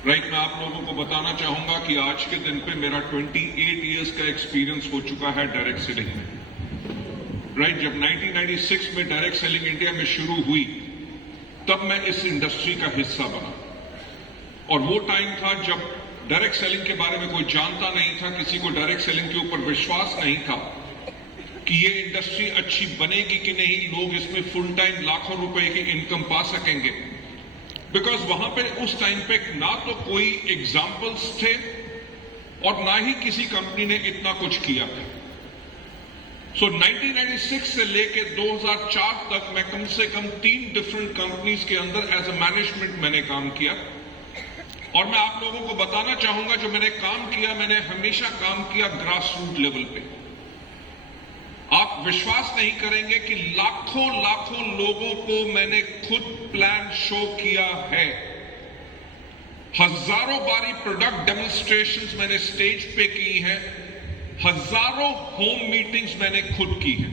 Right, मैं आप लोगों को बताना चाहूंगा कि आज के दिन पे मेरा 28 इयर्स का एक्सपीरियंस हो चुका है डायरेक्ट सेलिंग में। राइट, जब 1996 में डायरेक्ट सेलिंग इंडिया में शुरू हुई तब मैं इस इंडस्ट्री का हिस्सा बना, और वो टाइम था जब डायरेक्ट सेलिंग के बारे में कोई जानता नहीं था, किसी को डायरेक्ट सेलिंग के ऊपर विश्वास नहीं था कि ये इंडस्ट्री अच्छी बनेगी कि नहीं, लोग इसमें फुल टाइम लाखों रुपए की इनकम पा सकेंगे। बिकॉज वहां पे उस टाइम पे ना तो कोई एग्जाम्पल्स थे और ना ही किसी कंपनी ने इतना कुछ किया था। सो 1996 से लेके 2004 तक मैं कम से कम 3 डिफरेंट कंपनीज के अंदर एज अ मैनेजमेंट मैंने काम किया, और मैं आप लोगों को बताना चाहूंगा जो मैंने काम किया, मैंने हमेशा काम किया ग्रास रूट लेवल पे। आप विश्वास नहीं करेंगे कि लाखों लाखों लोगों को मैंने खुद प्लान शो किया है। हजारों बारी प्रोडक्ट डेमोन्स्ट्रेशंस मैंने स्टेज पे की है, हजारों होम मीटिंग्स मैंने खुद की है।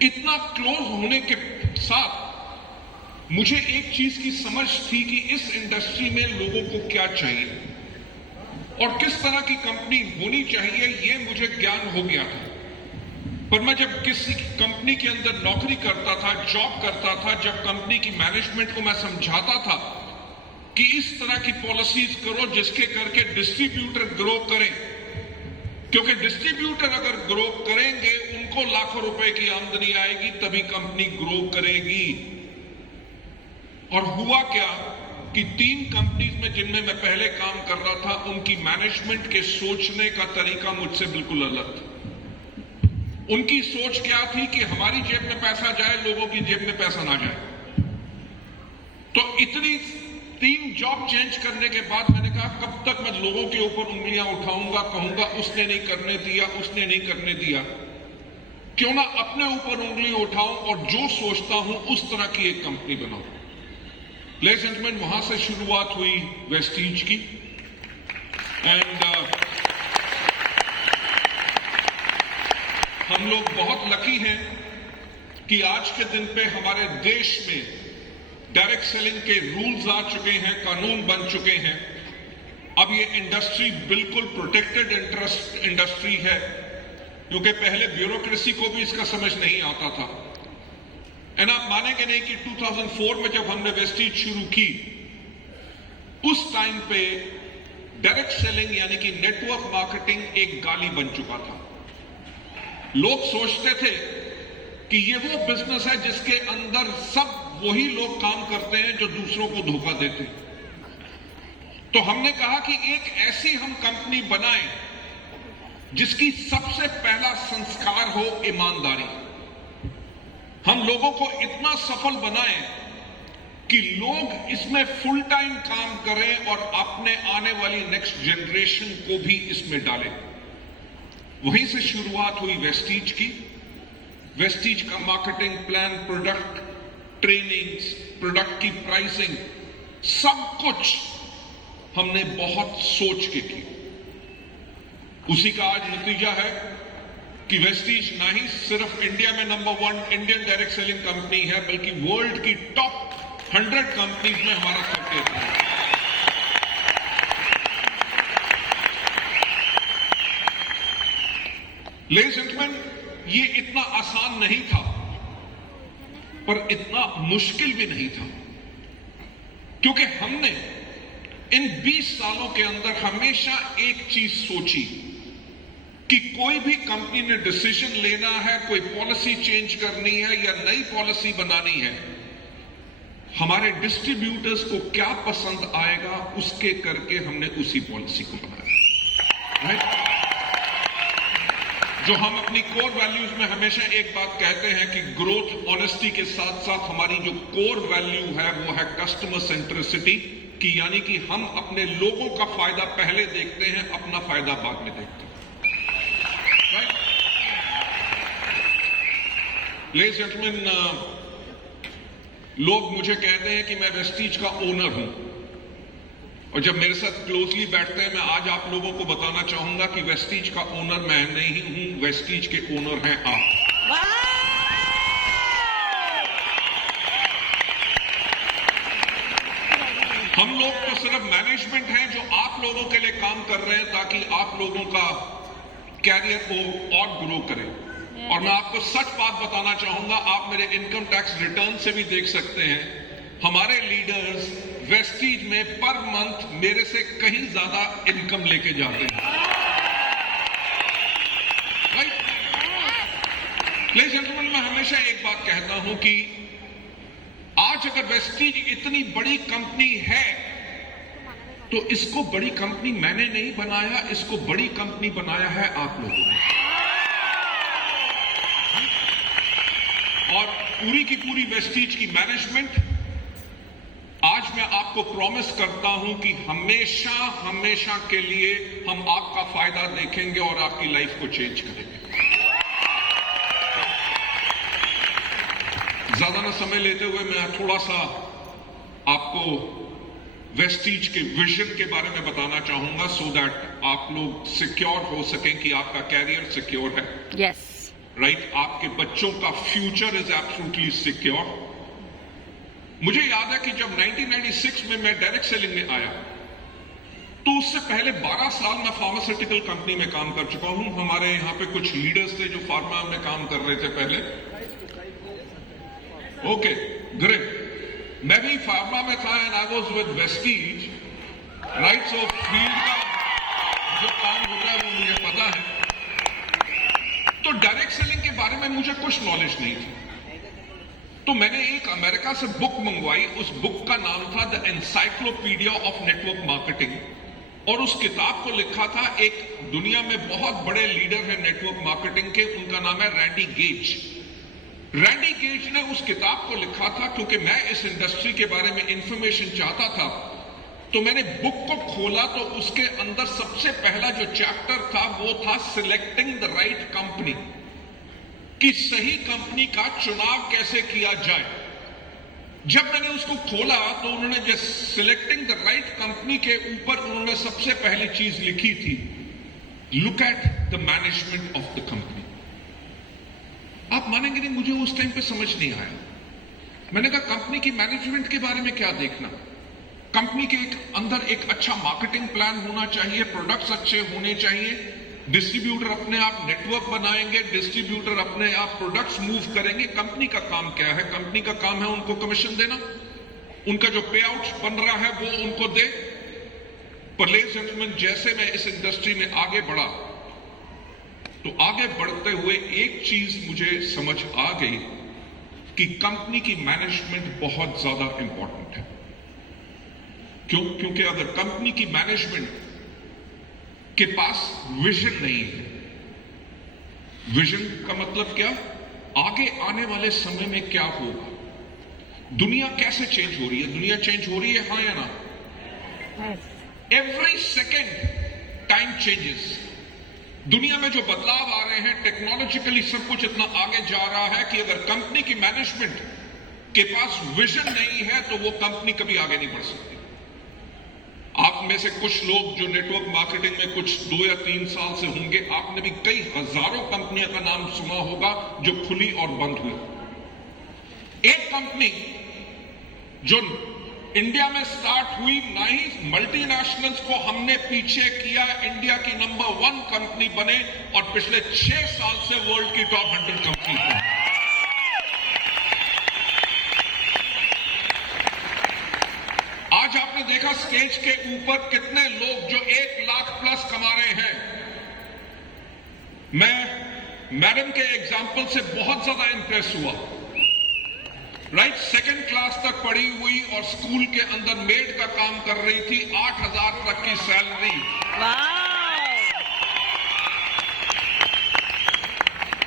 इतना क्लोज होने के साथ मुझे एक चीज की समझ थी कि इस इंडस्ट्री में लोगों को क्या चाहिए और किस तरह की कंपनी होनी चाहिए, ये मुझे ज्ञान हो गया था। पर मैं जब किसी कंपनी के अंदर नौकरी करता था, जॉब करता था, जब कंपनी की मैनेजमेंट को मैं समझाता था कि इस तरह की पॉलिसीज करो जिसके करके डिस्ट्रीब्यूटर ग्रो करें, क्योंकि डिस्ट्रीब्यूटर अगर ग्रो करेंगे उनको लाखों रुपए की आमदनी आएगी, तभी कंपनी ग्रो करेगी। और हुआ क्या कि 3 कंपनीज में जिनमें मैं पहले काम कर रहा था, उनकी मैनेजमेंट के सोचने का तरीका मुझसे बिल्कुल अलग था। उनकी सोच क्या थी कि हमारी जेब में पैसा जाए, लोगों की जेब में पैसा ना जाए। तो इतनी 3 जॉब चेंज करने के बाद मैंने कहा कब तक मैं लोगों के ऊपर उंगलियां उठाऊंगा, कहूंगा उसने नहीं करने दिया, उसने नहीं करने दिया। क्यों ना अपने ऊपर उंगली उठाऊं और जो सोचता हूं उस तरह की एक कंपनी बनाऊं। लेडीज एंड जेंटलमैन, वहां से शुरुआत हुई वेस्टीज की। एंड हम लोग बहुत लकी हैं कि आज के दिन पे हमारे देश में डायरेक्ट सेलिंग के रूल्स आ चुके हैं, कानून बन चुके हैं। अब ये इंडस्ट्री बिल्कुल प्रोटेक्टेड इंडस्ट्री है, क्योंकि पहले ब्यूरोक्रेसी को भी इसका समझ नहीं आता था। एंड आप मानेंगे नहीं कि 2004 में जब हमने वेस्टीज शुरू की, उस टाइम पे डायरेक्ट सेलिंग यानी कि नेटवर्क मार्केटिंग एक गाली बन चुका था। लोग सोचते थे कि ये वो बिजनेस है जिसके अंदर सब वही लोग काम करते हैं जो दूसरों को धोखा देते। तो हमने कहा कि एक ऐसी हम कंपनी बनाएं जिसकी सबसे पहला संस्कार हो ईमानदारी। हम लोगों को इतना सफल बनाएं कि लोग इसमें फुल टाइम काम करें और अपने आने वाली नेक्स्ट जनरेशन को भी इसमें डालें। वहीं से शुरुआत हुई वेस्टीज की। वेस्टीज का marketing plan, product trainings, product की प्राइसिंग, सब कुछ हमने बहुत सोच के की। उसी का आज नतीजा है कि वेस्टीज ना ही सिर्फ इंडिया में number 1 Indian direct selling company है, बल्कि वर्ल्ड की टॉप 100 कंपनीज में हमारा सर्टिफिकेट है। लेडीज एंड जेंटलमैन, ये इतना आसान नहीं था, पर इतना मुश्किल भी नहीं था, क्योंकि हमने इन 20 सालों के अंदर हमेशा एक चीज सोची कि कोई भी कंपनी ने डिसीजन लेना है, कोई पॉलिसी चेंज करनी है या नई पॉलिसी बनानी है, हमारे डिस्ट्रीब्यूटर्स को क्या पसंद आएगा उसके करके हमने उसी पॉलिसी को बनाया। राइट, जो हम अपनी कोर वैल्यूज में हमेशा एक बात कहते हैं कि ग्रोथ ऑनेस्टी के साथ साथ हमारी जो कोर वैल्यू है वो है कस्टमर सेंट्रिसिटी, कि यानी कि हम अपने लोगों का फायदा पहले देखते हैं, अपना फायदा बाद में देखते हैं। राइट, लेडीज जेंटलमैन, लोग मुझे कहते हैं कि मैं वेस्टीज का ओनर हूं, और जब मेरे साथ क्लोजली बैठते हैं, मैं आज आप लोगों को बताना चाहूंगा कि वेस्टीज का ओनर मैं नहीं हूं, वेस्टीज के ओनर हैं आप। हम लोग तो सिर्फ मैनेजमेंट हैं जो आप लोगों के लिए काम कर रहे हैं ताकि आप लोगों का कैरियर को और ग्रो करे। और मैं आपको सच बात बताना चाहूंगा, आप मेरे इनकम टैक्स रिटर्न से भी देख सकते हैं, हमारे लीडर्स वेस्टीज में पर मंथ मेरे से कहीं ज्यादा इनकम लेके जाते हैं। राइट? लेडीज एंड जेंटलमैन, मैं हमेशा एक बात कहता हूं कि आज अगर वेस्टीज इतनी बड़ी कंपनी है तो इसको बड़ी कंपनी मैंने नहीं बनाया, इसको बड़ी कंपनी बनाया है आप लोगों ने। और पूरी की पूरी वेस्टीज की मैनेजमेंट, आज मैं आपको प्रॉमिस करता हूं कि हमेशा हमेशा के लिए हम आपका फायदा देखेंगे और आपकी लाइफ को चेंज करेंगे। ज्यादा ना समय लेते हुए मैं थोड़ा सा आपको वेस्टीज के विजन के बारे में बताना चाहूंगा, सो दैट आप लोग सिक्योर हो सकें कि आपका कैरियर सिक्योर है। Yes, right? आपके बच्चों का फ्यूचर इज एब्सोल्युटली सिक्योर। मुझे याद है कि जब 1996 में मैं डायरेक्ट सेलिंग में आया तो उससे पहले 12 साल मैं फार्मास्यूटिकल कंपनी में काम कर चुका हूं। हमारे यहां पे कुछ लीडर्स थे जो फार्मा में काम कर रहे थे पहले। Okay, great. मैं भी फार्मा में था and I was with Vestige. Right? So field का जो काम होता है वो मुझे पता है। तो डायरेक्ट सेलिंग के बारे में मुझे कुछ नॉलेज नहीं थी। तो मैंने एक अमेरिका से बुक मंगवाई। उस बुक का नाम था the encyclopedia of network marketing, और उस किताब को लिखा था एक दुनिया में बहुत बड़े लीडर हैं नेटवर्क मार्केटिंग के, उनका नाम है रैंडी गेज। रैंडी गेज ने उस किताब को लिखा था क्योंकि मैं इस इंडस्ट्री के बारे में इंफॉर्मेशन चाहता था। तो मैंने बुक को खोला तो उसके अंदर सबसे पहला जो चैप्टर था वो था सिलेक्टिंग द राइट कंपनी, कि सही कंपनी का चुनाव कैसे किया जाए। जब मैंने उसको खोला तो उन्होंने जो सिलेक्टिंग द राइट कंपनी के ऊपर उन्होंने सबसे पहली चीज लिखी थी, look at the management of the company. आप मानेंगे नहीं, मुझे उस टाइम पे समझ नहीं आया। मैंने कहा कंपनी की मैनेजमेंट के बारे में क्या देखना, कंपनी के अंदर एक अच्छा मार्केटिंग प्लान होना चाहिए, प्रोडक्ट्स अच्छे होने चाहिए, डिस्ट्रीब्यूटर अपने आप नेटवर्क बनाएंगे, डिस्ट्रीब्यूटर अपने आप प्रोडक्ट्स मूव करेंगे। कंपनी का काम क्या है? कंपनी का काम है उनको कमीशन देना, उनका जो पे आउट बन रहा है वो उनको दे। पर लेडीज एंड जेंटलमैन, जैसे मैं इस इंडस्ट्री में आगे बढ़ा तो आगे बढ़ते हुए एक चीज मुझे समझ आ गई कि कंपनी की मैनेजमेंट बहुत ज्यादा इंपॉर्टेंट है। क्यों? क्योंकि अगर कंपनी की मैनेजमेंट के पास विजन नहीं है, विजन का मतलब क्या? आगे आने वाले समय में क्या होगा, दुनिया कैसे चेंज हो रही है, दुनिया चेंज हो रही है, हाँ या ना? Every second time changes. दुनिया में जो बदलाव आ रहे हैं, टेक्नोलॉजिकली सब कुछ इतना आगे जा रहा है कि अगर कंपनी की मैनेजमेंट के पास विजन नहीं है तो वो कंपनी कभी आगे नहीं बढ़ सकती। आप में से कुछ लोग जो नेटवर्क मार्केटिंग में कुछ 2 या 3 साल से होंगे, आपने भी कई हजारों कंपनियों का नाम सुना होगा जो खुली और बंद हुई। एक कंपनी जो इंडिया में स्टार्ट हुई, ना ही मल्टीनेशनल्स को हमने पीछे किया, इंडिया की नंबर 1 कंपनी बने और पिछले 6 साल से वर्ल्ड की टॉप 100 कंपनी बने। आज आपने देखा स्टेज के ऊपर कितने लोग जो 1 लाख प्लस कमा रहे हैं। मैं मैडम के एग्जाम्पल से बहुत ज्यादा इंप्रेस हुआ। राइट? 2nd क्लास तक पढ़ी हुई और स्कूल के अंदर मेड का काम कर रही थी, 8,000 तक की सैलरी।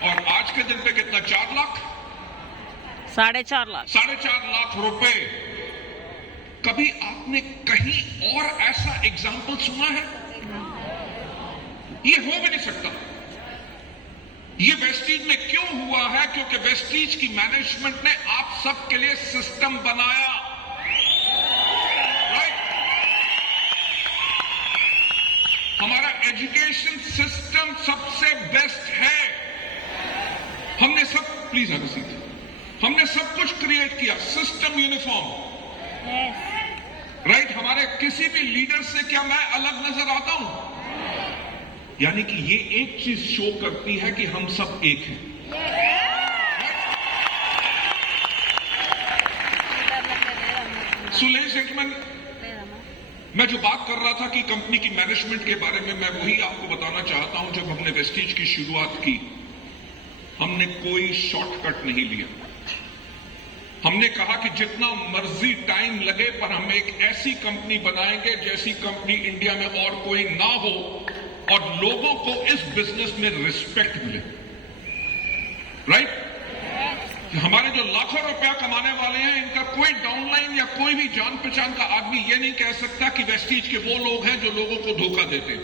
और आज के दिन पे कितना? 4 लाख, 4.5 लाख, 4.5 लाख रुपए। कभी आपने कहीं और ऐसा एग्जाम्पल सुना है? ये हो भी नहीं सकता। ये वेस्टीज में क्यों हुआ है? क्योंकि वेस्टीज की मैनेजमेंट ने आप सबके लिए सिस्टम बनाया। राइट? हमारा एजुकेशन सिस्टम सबसे बेस्ट है। हमने सब, प्लीज आगे सीधे, हमने सब कुछ क्रिएट किया, सिस्टम यूनिफॉर्म। राइट? हमारे किसी भी लीडर से क्या मैं अलग नजर आता हूं? यानी कि ये एक चीज शो करती है कि हम सब एक हैं। So ladies and gentlemen, मैं जो बात कर रहा था कि कंपनी की मैनेजमेंट के बारे में, मैं वही आपको बताना चाहता हूं। जब हमने वेस्टीज की शुरुआत की, हमने कोई शॉर्टकट नहीं लिया। हमने कहा कि जितना मर्जी टाइम लगे, पर हम एक ऐसी कंपनी बनाएंगे जैसी कंपनी इंडिया में और कोई ना हो, और लोगों को इस बिजनेस में रिस्पेक्ट मिले। राइट? हमारे जो लाखों रुपया कमाने वाले हैं, इनका कोई डाउनलाइन या कोई भी जान पहचान का आदमी ये नहीं कह सकता कि वेस्टीज के वो लोग हैं जो लोगों को धोखा देते हैं।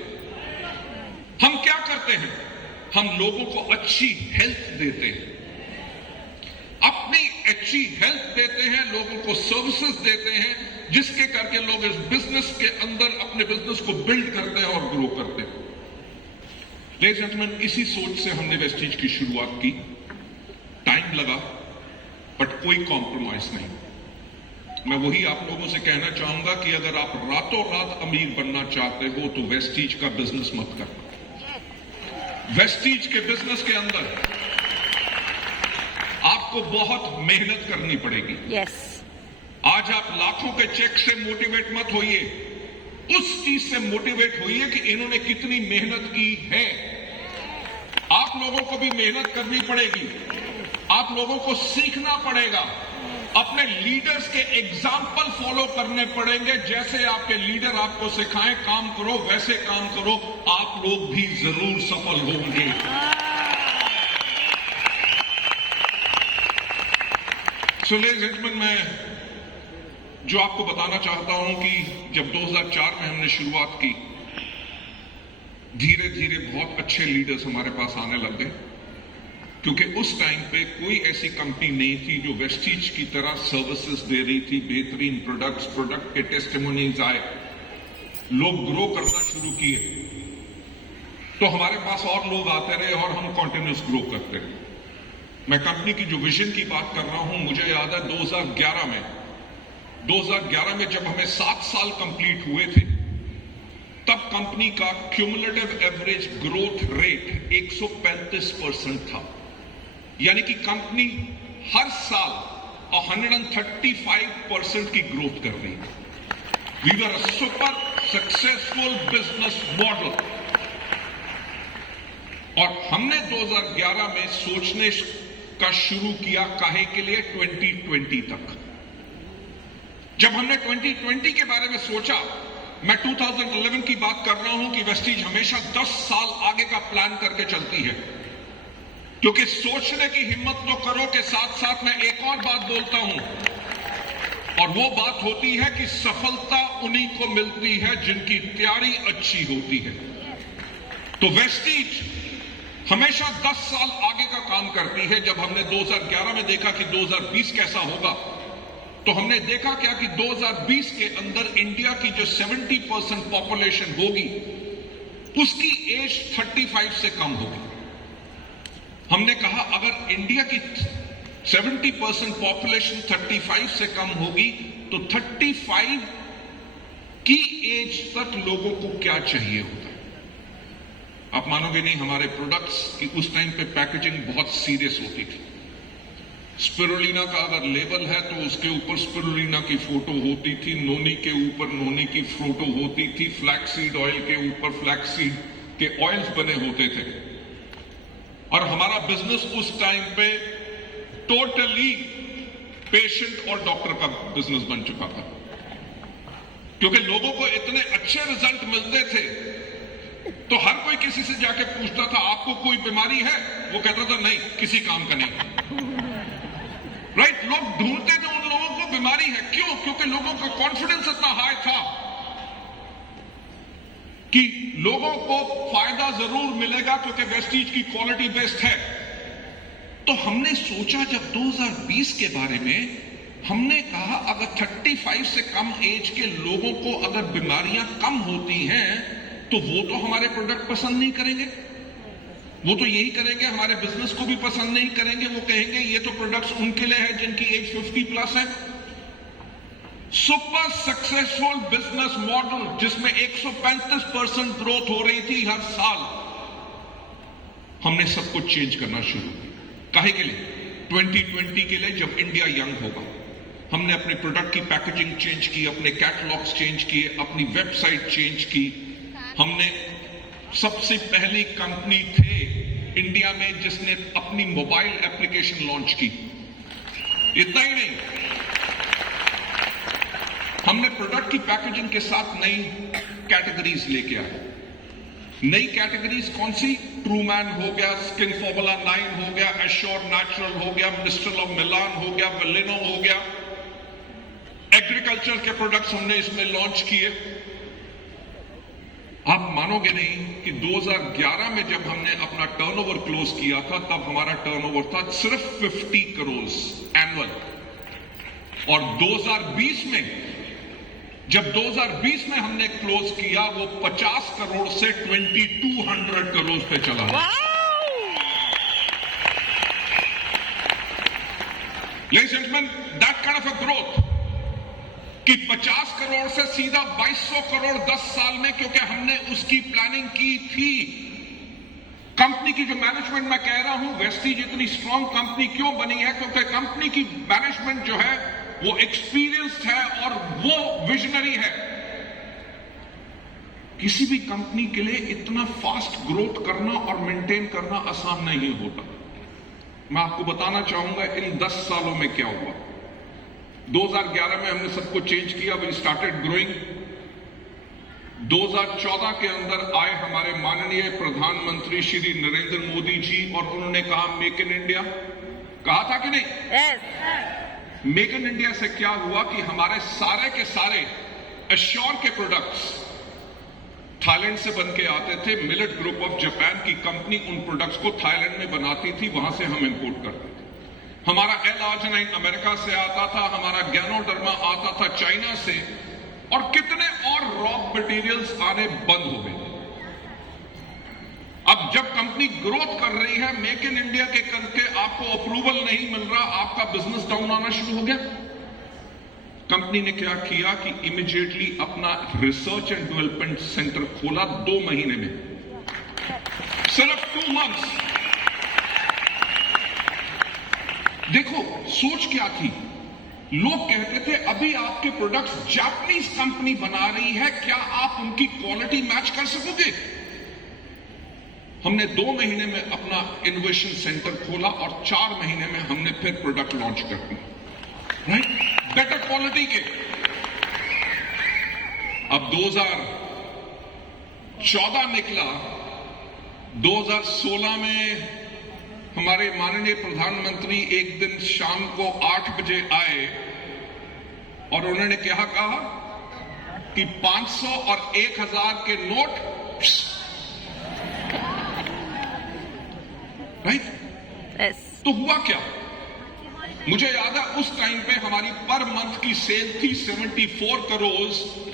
हम क्या करते हैं? हम लोगों को अच्छी हेल्थ देते हैं, अपनी अच्छी हेल्थ देते हैं, लोगों को सर्विसेज देते हैं, जिसके करके लोग इस बिजनेस के अंदर अपने बिजनेस को बिल्ड करते हैं और ग्रो करते हैं। लेडीज एंड जेंटलमैन, इसी सोच से हमने वेस्टीज की शुरुआत की। टाइम लगा, बट कोई कॉम्प्रोमाइज नहीं। मैं वही आप लोगों से कहना चाहूंगा कि अगर आप रातों रात अमीर बनना चाहते हो तो वेस्टीज का बिजनेस मत करना। वेस्टीज के बिजनेस के अंदर आपको बहुत मेहनत करनी पड़ेगी। आज आप लाखों के चेक से मोटिवेट मत होइए, उस चीज से मोटिवेट होइए कि इन्होंने कितनी मेहनत की है। आप लोगों को भी मेहनत करनी पड़ेगी, आप लोगों को सीखना पड़ेगा, अपने लीडर्स के एग्जाम्पल फॉलो करने पड़ेंगे। जैसे आपके लीडर आपको सिखाएं काम करो, वैसे काम करो, आप लोग भी जरूर सफल होंगे। सो लेडीज एंड जेंटलमैन, मैं जो आपको बताना चाहता हूं कि जब 2004 में हमने शुरुआत की, धीरे धीरे बहुत अच्छे लीडर्स हमारे पास आने लग गए, क्योंकि उस टाइम पे कोई ऐसी कंपनी नहीं थी जो वेस्टीज की तरह सर्विसेज दे रही थी, बेहतरीन प्रोडक्ट के टेस्टिमोनीज आए, लोग ग्रो करना शुरू किए, तो हमारे पास और लोग आते रहे और हम कंटिन्यूस ग्रो करते रहे। मैं कंपनी की जो विजन की बात कर रहा हूं, मुझे याद है 2011 में जब हमें 7 साल कंप्लीट हुए थे, तब कंपनी का क्यूमुलेटिव एवरेज ग्रोथ रेट 135% था। यानी कि कंपनी हर साल 135% की ग्रोथ कर रही है। We were a super successful business model. और हमने 2011 में सोचने का शुरू किया काहे के लिए? 2020 तक। जब हमने 2020 के बारे में सोचा, मैं 2011 की बात कर रहा हूं कि वेस्टीज हमेशा 10 साल आगे का प्लान करके चलती है, क्योंकि सोचने की हिम्मत तो करो के साथ साथ मैं एक और बात बोलता हूं, और वो बात होती है कि सफलता उन्हीं को मिलती है जिनकी तैयारी अच्छी होती है। तो वेस्टीज हमेशा 10 साल आगे का काम करती है। जब हमने 2011 में देखा कि 2020 कैसा होगा, तो हमने देखा क्या कि 2020 के अंदर इंडिया की जो 70% पॉपुलेशन होगी, उसकी एज 35 से कम होगी। हमने कहा अगर इंडिया की 70% पॉपुलेशन 35 से कम होगी, तो 35 की एज तक लोगों को क्या चाहिए होता है? आप मानोगे नहीं, हमारे प्रोडक्ट्स की उस टाइम पे पैकेजिंग बहुत सीरियस होती थी। स्पिरुलिना का अगर लेबल है तो उसके ऊपर स्पिरुलिना की फोटो होती थी, नोनी के ऊपर नोनी की फोटो होती थी, फ्लैक्सीड ऑयल के ऊपर फ्लैक्सीड के ऑयल्स बने होते थे। और हमारा बिजनेस उस टाइम पे टोटली पेशेंट और डॉक्टर का बिजनेस बन चुका था, क्योंकि लोगों को इतने अच्छे रिजल्ट मिलते थे, तो हर कोई किसी से जाके पूछता था आपको कोई बीमारी है? वो कहता था नहीं, किसी काम का नहीं। राइट? लोग ढूंढते थे उन लोगों को बीमारी है। क्यों? क्योंकि लोगों का कॉन्फिडेंस इतना हाई था कि लोगों को फायदा जरूर मिलेगा, क्योंकि वेस्टीज की क्वालिटी बेस्ड है। तो हमने सोचा जब 2020 के बारे में, हमने कहा अगर 35 से कम एज के लोगों को अगर बीमारियां कम होती हैं, तो वो तो हमारे प्रोडक्ट पसंद नहीं करेंगे, वो तो यही करेंगे, हमारे बिजनेस को भी पसंद नहीं करेंगे। वो कहेंगे ये तो प्रोडक्ट्स उनके लिए है जिनकी एज 50 प्लस है। सुपर सक्सेसफुल बिजनेस मॉडल जिसमें 135% ग्रोथ हो रही थी हर साल, हमने सब कुछ चेंज करना शुरू किया। काहे के लिए? 2020 के लिए, जब इंडिया यंग होगा। हमने अपने प्रोडक्ट की पैकेजिंग चेंज की, अपने कैटलॉग्स चेंज किए, अपनी वेबसाइट चेंज की। हमने सबसे पहली कंपनी थे इंडिया में जिसने अपनी मोबाइल एप्लीकेशन लॉन्च की। इतना ही नहीं, हमने प्रोडक्ट की पैकेजिंग के साथ नई कैटेगरीज लेके आए। नई कैटेगरीज कौन सी? ट्रूमैन हो गया, स्किन फॉर्मूला 9 हो गया, एश्योर नेचुरल हो गया, मिस्ट्रल ऑफ मिलान हो गया, वेलिनो हो गया। एग्रीकल्चर के प्रोडक्ट्स हमने इसमें लॉन्च किए। आप मानोगे नहीं कि 2011 में जब हमने अपना टर्नओवर क्लोज किया था, तब हमारा टर्नओवर था सिर्फ 50 करोड़ एनुअल। और 2020 में हमने क्लोज किया, वो 50 करोड़ से 2200 करोड़ पे चला। Ladies and gentlemen, that kind of a growth कि 50 करोड़ से सीधा 2200 करोड़ 10 साल में, क्योंकि हमने उसकी प्लानिंग की थी। कंपनी की जो मैनेजमेंट मैं कह रहा हूं, वेस्टीज इतनी स्ट्रांग कंपनी क्यों बनी है? क्योंकि कंपनी की मैनेजमेंट जो है वो एक्सपीरियंस्ड है और वो विजनरी है। किसी भी कंपनी के लिए इतना फास्ट ग्रोथ करना और मेंटेन करना आसान नहीं होता। मैं आपको बताना चाहूंगा इन 10 सालों में क्या हुआ। 2011 में हमने सब कुछ चेंज किया, वी स्टार्टेड ग्रोइंग। 2014 के अंदर आए हमारे माननीय प्रधानमंत्री श्री नरेंद्र मोदी जी और उन्होंने कहा मेक इन इंडिया। कहा था कि नहीं? yes. मेक इन इंडिया से क्या हुआ कि हमारे सारे के सारे एश्योर के प्रोडक्ट्स थाईलैंड से बन के आते थे। मिलेट ग्रुप ऑफ जापान की कंपनी उन प्रोडक्ट्स को थाईलैंड में बनाती थी, वहां से हम इंपोर्ट करते थे। हमारा एल-आर्जिनाइन अमेरिका से आता था, हमारा गैनोडर्मा आता था चाइना से, और कितने और रॉ मटेरियल्स आने बंद हो गए। अब जब कंपनी ग्रोथ कर रही है, मेक इन इंडिया के करके आपको अप्रूवल नहीं मिल रहा, आपका बिजनेस डाउन आना शुरू हो गया। कंपनी ने क्या किया कि इमीडिएटली अपना रिसर्च एंड डेवलपमेंट सेंटर खोला 2 महीने में, सिर्फ 2 मंथ्स। देखो सोच क्या थी, लोग कहते थे अभी आपके प्रोडक्ट्स जापानीज कंपनी बना रही है, क्या आप उनकी क्वालिटी मैच कर सकोगे? हमने 2 महीने में अपना इनोवेशन सेंटर खोला और 4 महीने में हमने फिर प्रोडक्ट लॉन्च कर दिया, राइट, बेटर क्वालिटी के। अब 2014 निकला, 2016 में हमारे माननीय प्रधानमंत्री एक दिन शाम को 8 बजे आए और उन्होंने क्या कहा कि 500 और 1000 के नोट, राइट? yes. तो हुआ क्या? मुझे याद है उस टाइम पे हमारी पर मंथ की सेल थी 74 करोड़,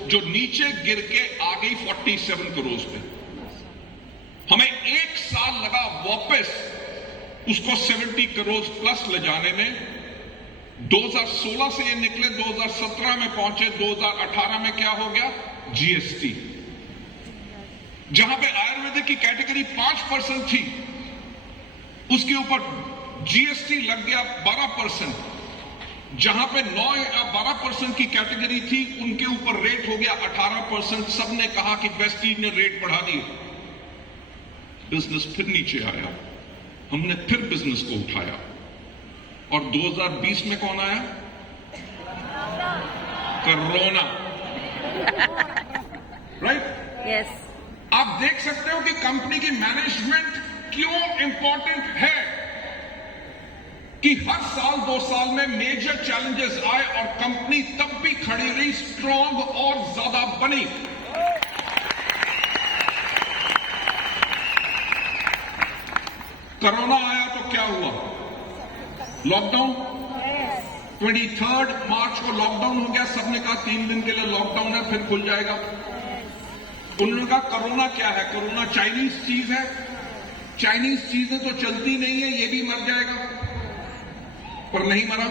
जो नीचे गिर के आ गई 47 करोड़ पे। हमें 1 साल लगा वापस उसको 70 करोड़ प्लस ले जाने में। 2016 से ये निकले, 2017 में पहुंचे, 2018 में क्या हो गया? जीएसटी। जहां पे आयुर्वेदिक की कैटेगरी 5% थी, उसके ऊपर जीएसटी लग गया 12%। जहां पे 9 या 12% की कैटेगरी थी, उनके ऊपर रेट हो गया 18%। सबने कहा कि वेस्टीज ने रेट बढ़ा दिए, बिजनेस फिर नीचे आया। हमने फिर बिजनेस को उठाया और 2020 में कौन आया? Corona, right? yes. आप देख सकते हो कि कंपनी की मैनेजमेंट क्यों इंपॉर्टेंट है कि हर साल 2 साल में मेजर चैलेंजेस आए और कंपनी तब भी खड़ी रही, स्ट्रांग और ज्यादा बनी। कोरोना आया तो क्या हुआ? लॉकडाउन। 23 मार्च को लॉकडाउन हो गया। सबने कहा 3 दिन के लिए लॉकडाउन है, फिर खुल जाएगा। उन्होंने कहा कोरोना क्या है? कोरोना चाइनीज चीज है, चाइनीज चीजें तो चलती नहीं है, ये भी मर जाएगा। पर नहीं मरा।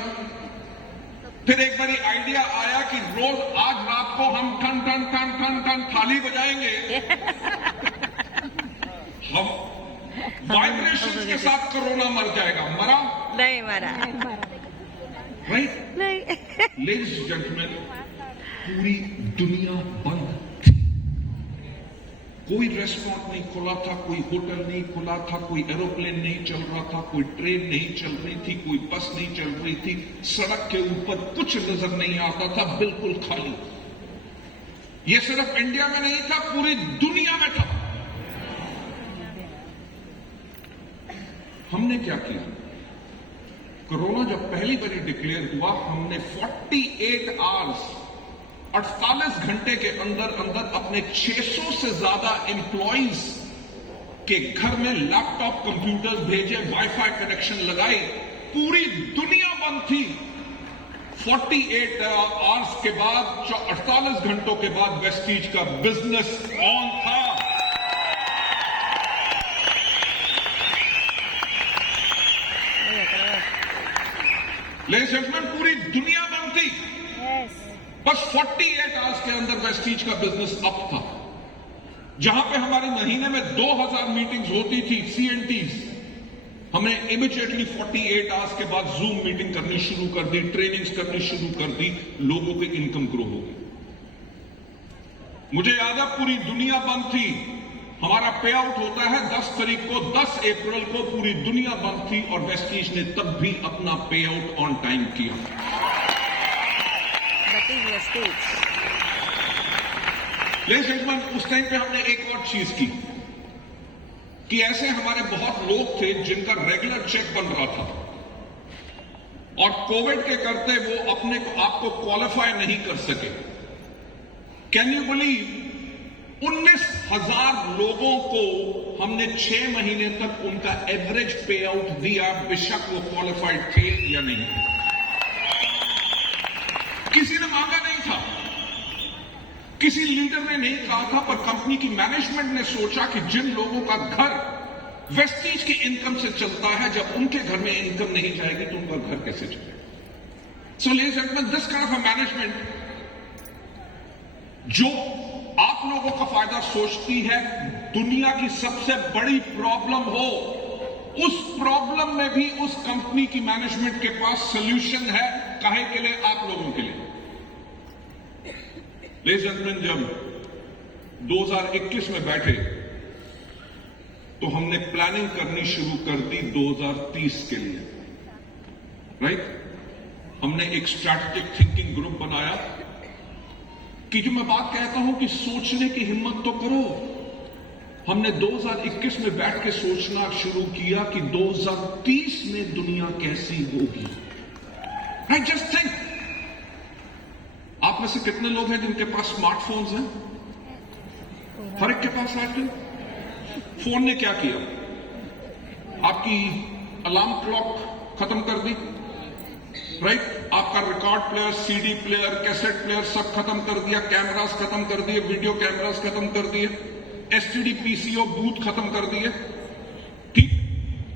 फिर एक बारी आइडिया आया कि रोज आज रात को हम ठन ठन ठन ठन ठन थाली बजाएंगे, हम वाइब्रेशंस के साथ कोरोना मर जाएगा। मरा नहीं मरा, राइट? नहीं। लेडीज एंड जेंटलमैन, पूरी दुनिया बंद थी। कोई रेस्टोरेंट नहीं खुला था, कोई होटल नहीं खुला था, कोई एरोप्लेन नहीं चल रहा था, कोई ट्रेन नहीं चल रही थी, कोई बस नहीं चल रही थी, सड़क के ऊपर कुछ नजर नहीं आता था, बिल्कुल खाली। यह सिर्फ इंडिया में नहीं था, पूरी दुनिया में था। हमने क्या किया? कोरोना जब पहली बार डिक्लेयर हुआ, हमने 48 आवर्स 48 घंटे के अंदर अंदर अपने 600 से ज्यादा एम्प्लॉइज के घर में लैपटॉप कंप्यूटर्स भेजे, वाईफाई कनेक्शन लगाए। पूरी दुनिया बंद थी। 48 आवर्स के बाद, 48 घंटों के बाद वेस्टीज का बिजनेस ऑन था। लेडीज एंड जेंटलमैन, पूरी दुनिया बंद थी। बस 48 आवर्स के अंदर वेस्टीज का बिजनेस अप था। जहां पे हमारे महीने में 2000 मीटिंग्स होती थी, CNTs, हमने इमीडिएटली 48 आवर्स के बाद जूम मीटिंग करनी शुरू कर दी, ट्रेनिंग्स करनी शुरू कर दी, लोगों की इनकम ग्रो हो गई। मुझे याद है पूरी दुनिया बंद थी। हमारा पे आउट होता है 10 तारीख को, 10 अप्रैल को पूरी दुनिया बंद थी और वेस्टीज ने तब भी अपना पे आउट ऑन टाइम किया। लेडीज एंड जेंटलमैन, उस टाइम पे हमने एक और चीज की कि ऐसे हमारे बहुत लोग थे जिनका रेगुलर चेक बन रहा था और कोविड के करते वो अपने को आपको क्वालिफाई नहीं कर सके। कैन यू बिलीव 19,000 लोगों को हमने 6 महीने तक उनका एवरेज पे आउट दिया, बेशक वो क्वालिफाइड थे या नहीं। किसी ने मांगा नहीं था, किसी लीडर ने नहीं कहा था, पर कंपनी की मैनेजमेंट ने सोचा कि जिन लोगों का घर वेस्टीज की इनकम से चलता है, जब उनके घर में इनकम नहीं जाएगी तो उनका घर कैसे चलेगा? So ladies and gentleman, this kind of a management जो आप लोगों का फायदा सोचती है, दुनिया की सबसे बड़ी प्रॉब्लम हो, उस प्रॉब्लम में भी उस कंपनी की मैनेजमेंट के पास सॉल्यूशन है। काहे के लिए? आप लोगों के लिए। लेडीज एंड जेंटलमैन, जब 2021 में बैठे तो हमने प्लानिंग करनी शुरू कर दी 2030 के लिए, राइट? हमने एक स्ट्रैटेजिक थिंकिंग ग्रुप बनाया कि जो मैं बात कहता हूं कि सोचने की हिम्मत तो करो। हमने 2021 में बैठ के सोचना शुरू किया कि 2030 में दुनिया कैसी होगी। Right, just think. आप में से कितने लोग हैं जिनके पास स्मार्टफोन्स हैं? हर एक के पास आजकल। फोन ने क्या किया? आपकी अलार्म क्लॉक खत्म कर दी, राइट? आपका record player, CD player, cassette player सब खत्म कर दिया, कैमरास खत्म कर दिए, वीडियो कैमरास खत्म कर दिए, STD PCO बूथ खत्म कर दिए। ठीक,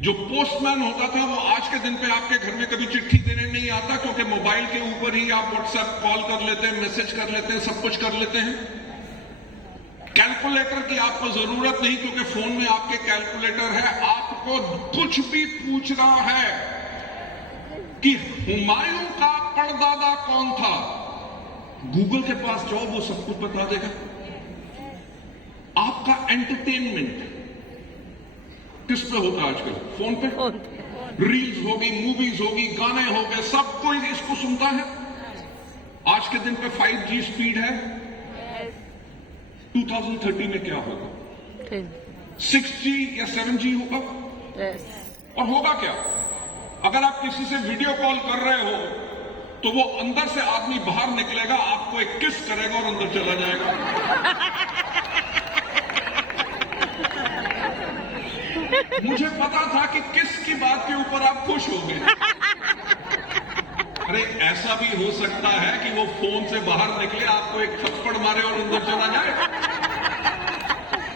जो पोस्टमैन होता था वो आज के दिन पे आपके घर में कभी चिट्ठी देने नहीं आता, क्योंकि मोबाइल के ऊपर ही आप व्हाट्सएप कॉल कर लेते हैं, मैसेज कर लेते हैं, सब कुछ कर लेते हैं। कैलकुलेटर की आपको जरूरत नहीं, क्योंकि फोन में आपके कैलकुलेटर है। आपको कुछ भी पूछना है कि हुमायूं का परदादा कौन था, गूगल के पास जाओ, वो सब कुछ बता देगा। आपका एंटरटेनमेंट किस पे होता है आजकल? फोन पे। रील्स होगी, मूवीज होगी, गाने हो गए, सब कोई इसको सुनता है। आज के दिन पे 5G स्पीड है। 2030 में क्या होगा? 6G या 7G होगा? और होगा क्या? अगर आप किसी से वीडियो कॉल कर रहे हो तो वो अंदर से आदमी बाहर निकलेगा, आपको एक किस करेगा और अंदर चला जाएगा। मुझे पता था कि किस की बात के ऊपर आप खुश हो गए। अरे ऐसा भी हो सकता है कि वो फोन से बाहर निकले, आपको एक थप्पड़ मारे और अंदर चला जाए।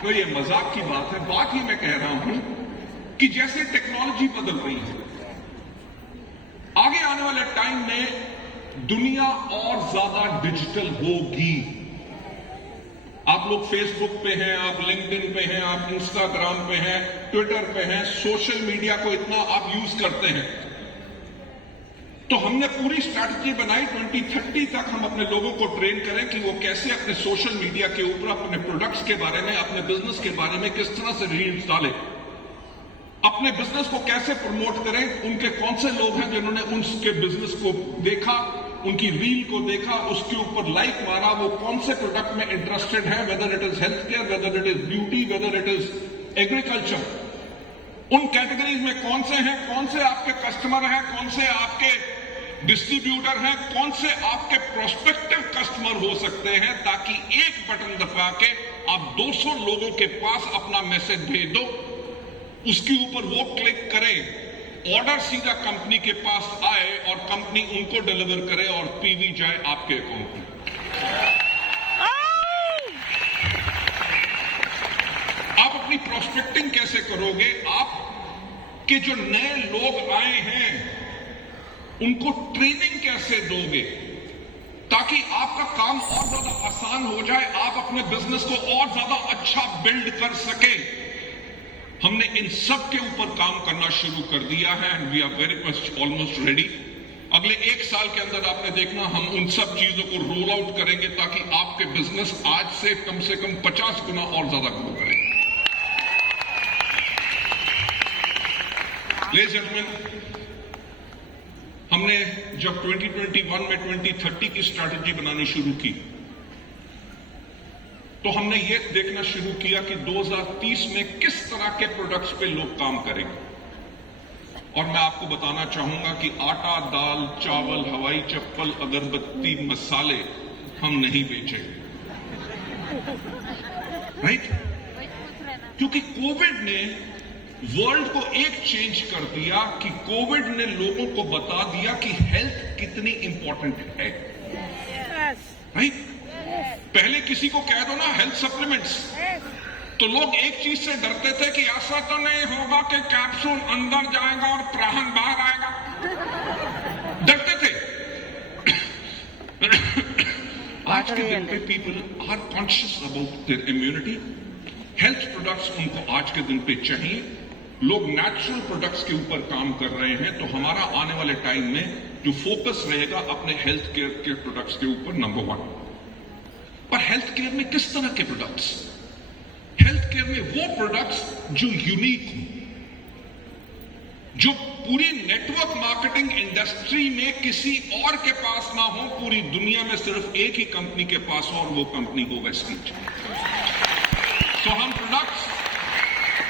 तो ये मजाक की बात है। बात ही मैं कह रहा हूं कि जैसे टेक्नोलॉजी बदल रही है, आगे आने वाले टाइम में दुनिया और ज्यादा डिजिटल होगी। आप लोग फेसबुक पे हैं, आप लिंक्डइन पे हैं, आप इंस्टाग्राम पे हैं, ट्विटर पे हैं, सोशल मीडिया को इतना आप यूज करते हैं। तो हमने पूरी स्ट्रैटेजी बनाई 2030 तक हम अपने लोगों को ट्रेन करें कि वो कैसे अपने सोशल मीडिया के ऊपर अपने प्रोडक्ट्स के बारे में, अपने बिजनेस के बारे में किस तरह से रील्स डालें, अपने बिजनेस को कैसे प्रमोट करें, उनके कौन से लोग हैं जिन्होंने उनके बिजनेस को देखा, उनकी रील को देखा, उसके ऊपर लाइक मारा, वो कौन से प्रोडक्ट में इंटरेस्टेड है, whether it is health care, whether it is beauty, whether it is agriculture, उन कैटेगरीज में कौन से हैं, कौन से आपके कस्टमर हैं, कौन से आपके डिस्ट्रीब्यूटर हैं, कौन से आपके प्रोस्पेक्टिव कस्टमर हो सकते हैं, ताकि एक बटन दबा के आप 200 लोगों के पास अपना मैसेज भेज दो, उसके ऊपर वो क्लिक करें, ऑर्डर सीधा कंपनी के पास आए और कंपनी उनको डिलीवर करे और पीवी जाए आपके अकाउंट में। आप अपनी प्रोस्पेक्टिंग कैसे करोगे? आप के जो नए लोग आए हैं उनको ट्रेनिंग कैसे दोगे ताकि आपका काम और ज्यादा आसान हो जाए, आप अपने बिजनेस को और ज्यादा अच्छा बिल्ड कर सके? हमने इन सब के ऊपर काम करना शुरू कर दिया है and we are very much almost ready. अगले 1 साल के अंदर आपने देखना हम उन सब चीजों को रोल आउट करेंगे ताकि आपके बिजनेस आज से कम 50 गुना और ज्यादा ग्रो करें। लेडीज एंड जेंटलमैन, हमने जब 2021 में 2030 की स्ट्रैटेजी बनानी शुरू की तो हमने ये देखना शुरू किया कि 2030 में किस तरह के प्रोडक्ट्स पे लोग काम करेंगे। और मैं आपको बताना चाहूंगा कि आटा, दाल, चावल, हवाई चप्पल, अगरबत्ती, मसाले हम नहीं बेचेंगे, राइट? क्योंकि कोविड ने वर्ल्ड को एक चेंज कर दिया कि कोविड ने लोगों को बता दिया कि हेल्थ कितनी इंपॉर्टेंट है, राइट? पहले किसी को कह दो ना हेल्थ सप्लीमेंट्स, तो लोग एक चीज से डरते थे कि ऐसा तो नहीं होगा कि कैप्सूल अंदर जाएगा और प्राण बाहर आएगा, डरते थे। आज के दिन पे people are conscious about their immunity. Health products उनको आज के दिन पे चाहिए। लोग नेचुरल प्रोडक्ट्स के ऊपर काम कर रहे हैं, तो हमारा आने वाले टाइम में जो फोकस रहेगा अपने हेल्थ केयर के प्रोडक्ट्स के ऊपर, नंबर 1। पर हेल्थ केयर में किस तरह के प्रोडक्ट्स? हेल्थ केयर में वो प्रोडक्ट्स जो यूनिक हो, जो पूरी नेटवर्क मार्केटिंग इंडस्ट्री में किसी और के पास ना हो, पूरी दुनिया में सिर्फ एक ही कंपनी के पास हो और वो कंपनी हो वेस्टीज। सो हम products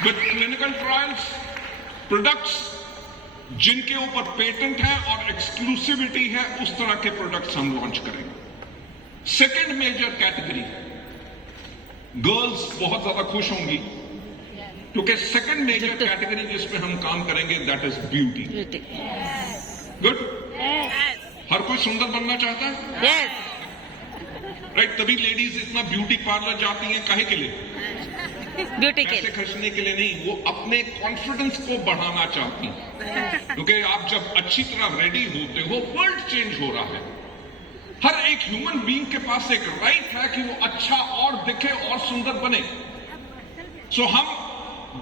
with clinical trials, products जिनके ऊपर पेटेंट है और एक्सक्लूसिविटी है, उस तरह के प्रोडक्ट्स हम लॉन्च करेंगे। सेकेंड मेजर कैटेगरी, गर्ल्स बहुत ज्यादा खुश होंगी क्योंकि सेकेंड मेजर कैटेगरी जिस पे हम काम करेंगे दैट इज ब्यूटी। गुड? हर कोई सुंदर बनना चाहता है, राइट? तभी लेडीज इतना ब्यूटी पार्लर जाती हैं, काहे के लिए? ब्यूटी के पैसे खर्चने के लिए नहीं, वो अपने कॉन्फिडेंस को बढ़ाना चाहती हैं। क्योंकि आप जब अच्छी तरह रेडी होते हो, वर्ल्ड चेंज हो रहा है। हर एक ह्यूमन बीइंग के पास एक राइट है कि वो अच्छा और दिखे और सुंदर बने। सो हम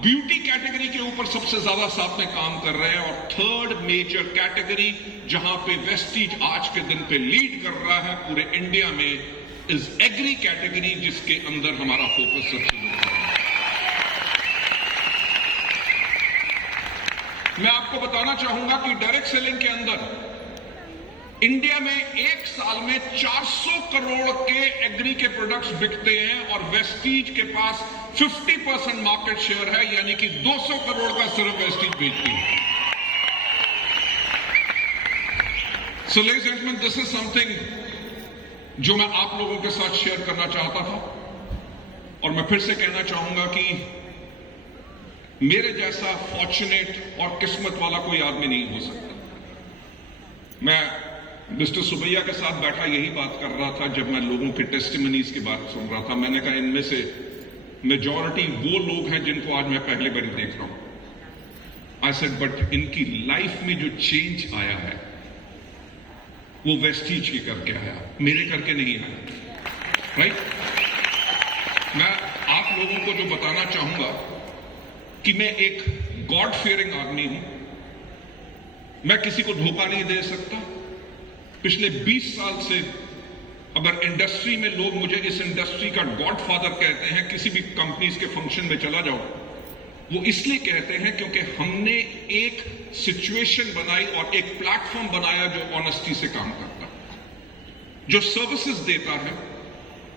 ब्यूटी कैटेगरी के ऊपर सबसे ज्यादा साथ में काम कर रहे हैं। और थर्ड मेजर कैटेगरी जहां पे वेस्टीज आज के दिन पे लीड कर रहा है पूरे इंडिया में, इज एग्री कैटेगरी, जिसके अंदर हमारा फोकस सबसे ज्यादा है। मैं आपको बताना चाहूंगा कि डायरेक्ट सेलिंग के अंदर इंडिया में एक साल में 400 करोड़ के एग्री के प्रोडक्ट्स बिकते हैं और वेस्टीज के पास 50% मार्केट शेयर है, यानी कि 200 करोड़ का सिर्फ वेस्टीज बेचती है। So ladies and gentleman, this is something जो मैं आप लोगों के साथ शेयर करना चाहता था। और मैं फिर से कहना चाहूंगा कि मेरे जैसा फॉर्चुनेट और किस्मत वाला कोई आदमी नहीं हो सकता। मैं मिस्टर सुबैया के साथ बैठा यही बात कर रहा था जब मैं लोगों के टेस्टिमनीज की बात सुन रहा था। मैंने कहा इनमें से मेजॉरिटी वो लोग हैं जिनको आज मैं पहले बार देख रहा हूं। आई सेड बट इनकी लाइफ में जो चेंज आया है वो वेस्टीज के करके आया, मेरे करके नहीं आया। राइट? मैं आप लोगों को जो बताना चाहूंगा कि मैं एक गॉड फियरिंग आदमी हूं, मैं किसी को धोखा नहीं दे सकता। पिछले 20 साल से अगर इंडस्ट्री में लोग मुझे इस इंडस्ट्री का गॉडफादर कहते हैं, किसी भी कंपनीज के फंक्शन में चला जाओ, वो इसलिए कहते हैं क्योंकि हमने एक सिचुएशन बनाई और एक प्लेटफॉर्म बनाया जो ऑनेस्टी से काम करता है, जो सर्विसेज देता है।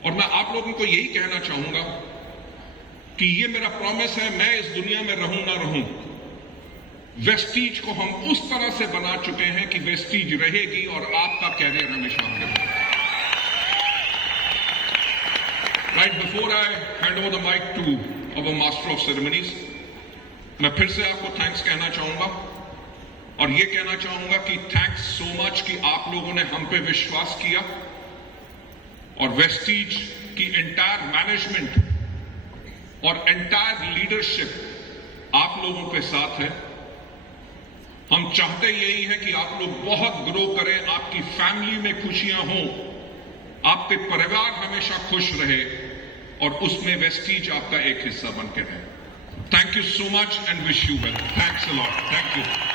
और मैं आप लोगों को यही कहना चाहूंगा कि ये मेरा प्रॉमिस है, मैं इस दुनिया में रहूं ना रहूं, वेस्टीज को हम उस तरह से बना चुके हैं कि वेस्टीज रहेगी और आपका कैरियर हमेशा आगे बढ़ेगा। Right, before I hand over the mike to our master of ceremonies, मैं फिर से आपको थैंक्स कहना चाहूंगा और ये कहना चाहूंगा कि थैंक्स सो मच कि आप लोगों ने हम पे विश्वास किया और वेस्टीज की एंटायर मैनेजमेंट और एंटायर लीडरशिप आप लोगों के साथ है। हम चाहते यही है कि आप लोग बहुत ग्रो करें, आपकी फैमिली में खुशियां हों, आपके परिवार हमेशा खुश रहे और उसमें वेस्टीज आपका एक हिस्सा बन के रहे। Thank you so much and wish you well. Thanks a lot. Thank you.